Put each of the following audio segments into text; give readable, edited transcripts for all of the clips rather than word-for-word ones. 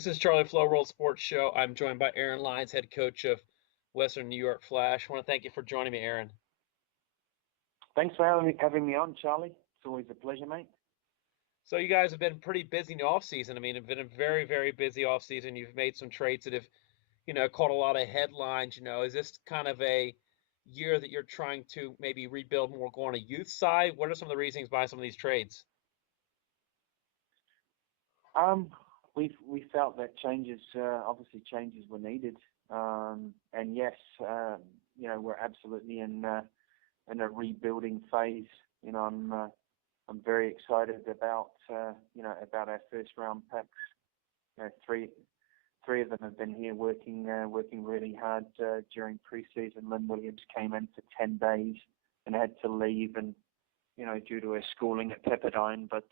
This is Charlie Flowe, World Sports Show. I'm joined by Aaran Lines, head coach of Western New York Flash. I want to thank you for joining me, Aaron. Thanks for having me on, Charlie. It's always a pleasure, mate. So you guys have been pretty busy in the offseason. I mean, it's been a very, very busy offseason. You've made some trades that have, caught a lot of headlines. Is this kind of a year that you're trying to maybe rebuild more, go on a youth side? What are some of the reasons behind some of these trades? We felt that obviously changes were needed, and yes, we're absolutely in a rebuilding phase. I'm very excited about about our first round picks. Three of them have been here working really hard during preseason. Lynn Williams came in for 10 days and had to leave, and due to her schooling at Pepperdine, but.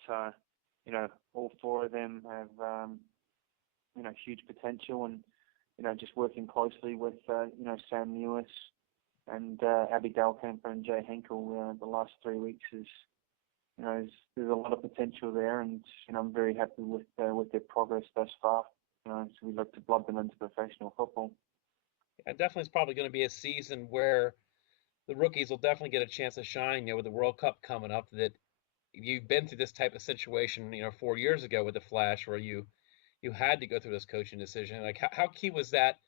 All four of them have, huge potential, and, just working closely with, Sam Lewis and Abby Dalkamper and Jay Henkel the last 3 weeks there's a lot of potential there, and, I'm very happy with their progress thus far. So we look to blood them into professional football. Yeah, definitely it's probably going to be a season where the rookies will definitely get a chance to shine, with the World Cup coming up, that you've been through this type of situation, 4 years ago with the Flash, where you had to go through this coaching decision. Like, how key was that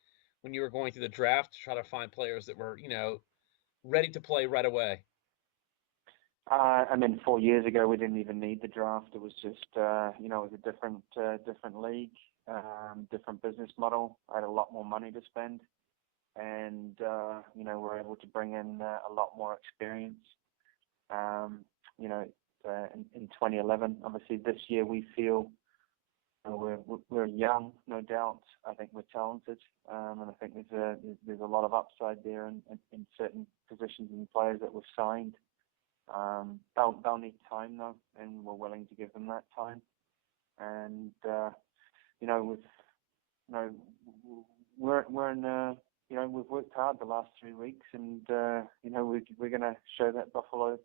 when you were going through the draft to try to find players that were, ready to play right away? 4 years ago, we didn't even need the draft. It was just, it was a different league, different business model. I had a lot more money to spend, and, we're able to bring in a lot more experience. In 2011. Obviously, this year we feel we're young, no doubt. I think we're talented, and I think there's a lot of upside there in certain positions and players that were signed. They'll need time though, and we're willing to give them that time. And we're in we've worked hard the last 3 weeks, and we're going to show that Buffalo.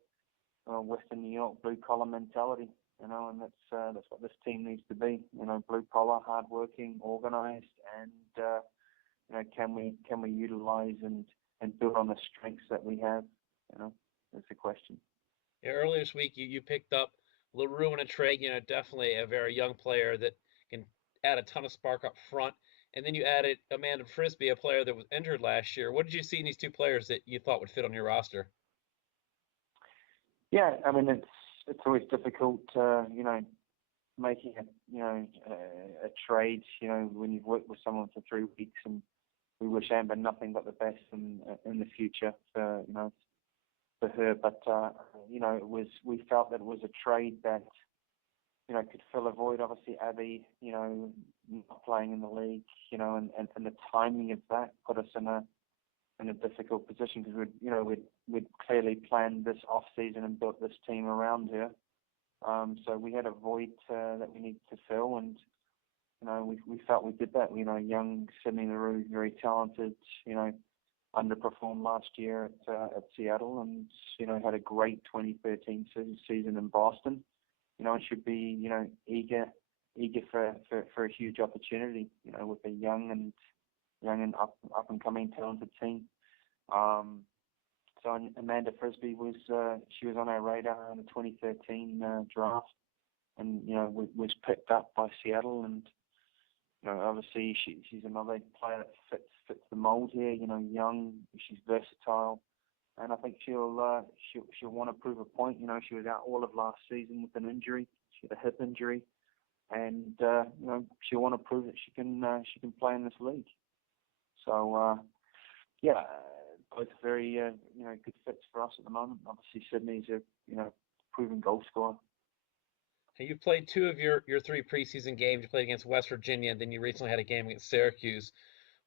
Western New York blue collar mentality, and that's what this team needs to be. Blue collar, hardworking, organized, and can we utilize and build on the strengths that we have? That's the question. Yeah, earlier this week you picked up LaRue in a trade. Definitely a very young player that can add a ton of spark up front. And then you added Amanda Frisbee, a player that was injured last year. What did you see in these two players that you thought would fit on your roster? Yeah, it's always difficult, making a trade, when you've worked with someone for 3 weeks, and we wish Amber nothing but the best in the future for her. But we felt that it was a trade that could fill a void. Obviously, Abby, not playing in the league, and the timing of that put us in a difficult position, because we'd clearly planned this off season and built this team around her. So we had a void that we needed to fill, and we felt we did that. Young Sydney LaRue, very talented. Underperformed last year at Seattle, and had a great 2013 season in Boston. And should be eager for a huge opportunity. With a young and up and coming talented team. So Amanda Frisbee was on our radar in the 2013 draft, and was picked up by Seattle, and obviously she's another player that fits the mold here. Young, she's versatile, and I think she'll want to prove a point. She was out all of last season with an injury. She had a hip injury, and she'll want to prove that she can play in this league. So both very good fits for us at the moment. Obviously, Sydney's a proven goal scorer. Hey, you've played 2 of your 3 preseason games. You played against West Virginia, and then you recently had a game against Syracuse.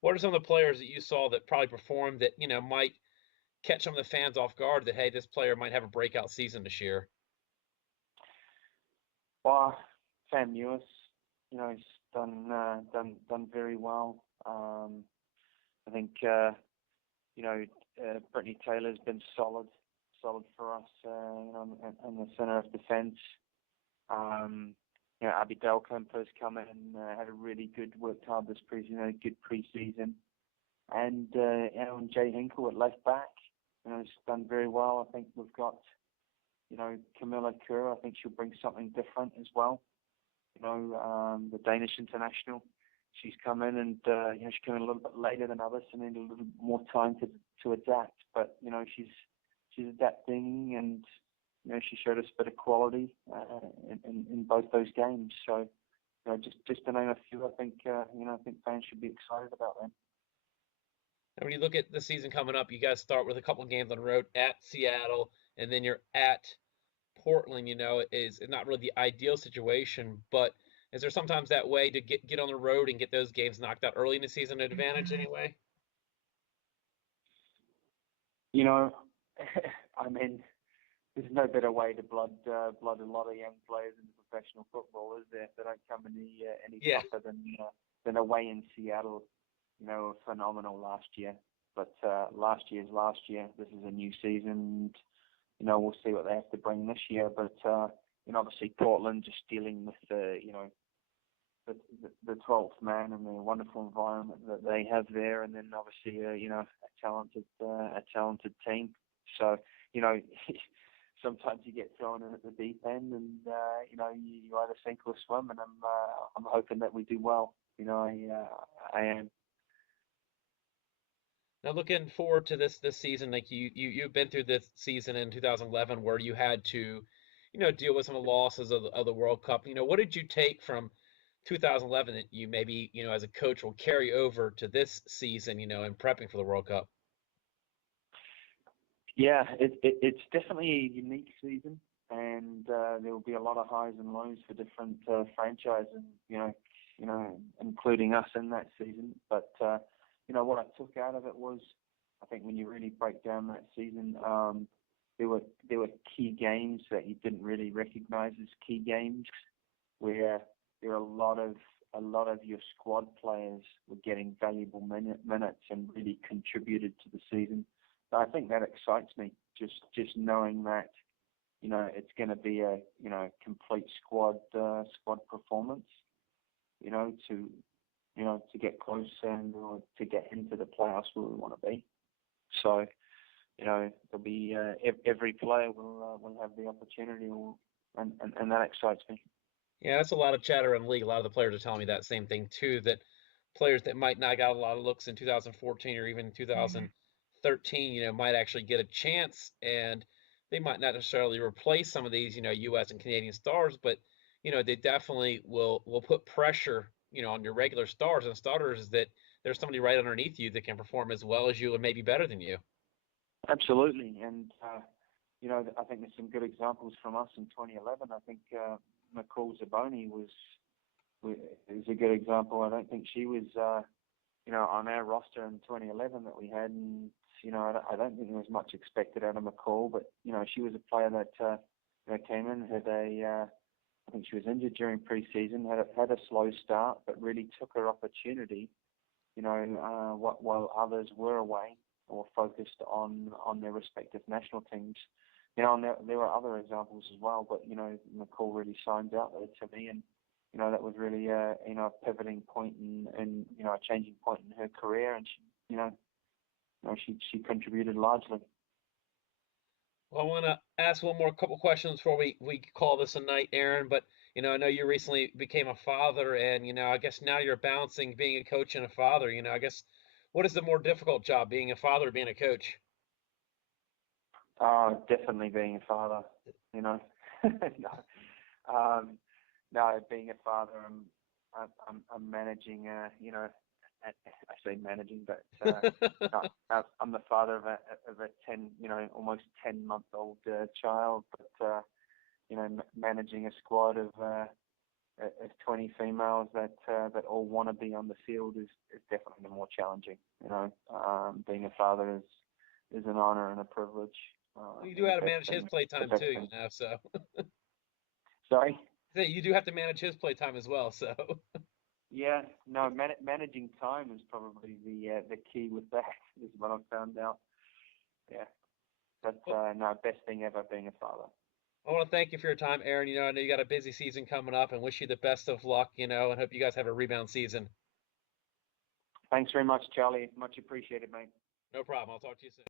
What are some of the players that you saw that probably performed that might catch some of the fans off guard, that hey, this player might have a breakout season this year? Well, Sam Lewis, he's done very well. I think Brittany Taylor's been solid for us, in the center of defense. Abby Delcamp has come in, had a really worked hard this preseason, had a good preseason. And Jay Hinkle at left back, has done very well. I think we've got, Camilla Kerr. I think she'll bring something different as well. The Danish international. She's come in and she's come in a little bit later than others and needed a little more time to adapt. But she's adapting, and she showed us a bit of quality in both those games. So just to name a few, I think fans should be excited about them. And when you look at the season coming up, you guys start with a couple of games on the road at Seattle, and then you're at Portland. Is not really the ideal situation, but is there sometimes that way to get on the road and get those games knocked out early in the season at advantage anyway? I mean, there's no better way to blood a lot of young players into professional football, is there? They don't come any tougher than away in Seattle. A phenomenal last year. But last year's last year. This is a new season. And, we'll see what they have to bring this year. But obviously Portland just dealing with the 12th man and the wonderful environment that they have there, and then obviously a talented team. So sometimes you get thrown in at the deep end, and you either sink or swim. And I'm hoping that we do well. I am. Now, looking forward to this season, like you've been through this season in 2011 where you had to, deal with some of the losses of the World Cup. What did you take from 2011 that you maybe, as a coach will carry over to this season, in prepping for the World Cup? Yeah, it's definitely a unique season, and there will be a lot of highs and lows for different franchises, including us in that season. But what I took out of it was, I think when you really break down that season, there were key games that you didn't really recognize as key games, where there are a lot of your squad players were getting valuable minutes and really contributed to the season. So I think that excites me, just knowing that it's going to be a complete squad performance, to get close and to get into the playoffs where we want to be. So, there'll be every player will have the opportunity, and that excites me. Yeah, that's a lot of chatter in the league. A lot of the players are telling me that same thing too, that players that might not got a lot of looks in 2014 or even 2013, might actually get a chance, and they might not necessarily replace some of these, U.S. and Canadian stars, but, they definitely will put pressure on your regular stars and starters, that there's somebody right underneath you that can perform as well as you or maybe better than you. Absolutely. And, I think there's some good examples from us in 2011. I think Nicole Zaboni is a good example. I don't think she was, on our roster in 2011 that we had. And, I don't think there was much expected out of McCall, but, she was a player that came in, I think she was injured during pre-season, had a slow start, but really took her opportunity, while others were away or focused on their respective national teams. And there were other examples as well, but, Nicole really shines out there to me, and, that was really, a pivoting point and a changing point in her career, and she contributed largely. Well, I want to ask one more couple questions before we call this a night, Aaron. But, I know you recently became a father, and, I guess now you're balancing being a coach and a father. I guess, what is the more difficult job, being a father or being a coach? Definitely being a father, No, being a father, I'm managing, I say managing, but I'm the father of a almost 10-month-old child. But managing a squad of 20 females that all want to be on the field is definitely the more challenging. Being a father is an honor and a privilege. You do have to manage his playtime too, so. Sorry? You do have to manage his playtime as well, so. Yeah, no, managing time is probably the key with that, is what I've found out. Yeah. But no, best thing ever being a father. I want to thank you for your time, Aaron. I know you got a busy season coming up, and wish you the best of luck. And hope you guys have a rebound season. Thanks very much, Charlie. Much appreciated, mate. No problem. I'll talk to you soon.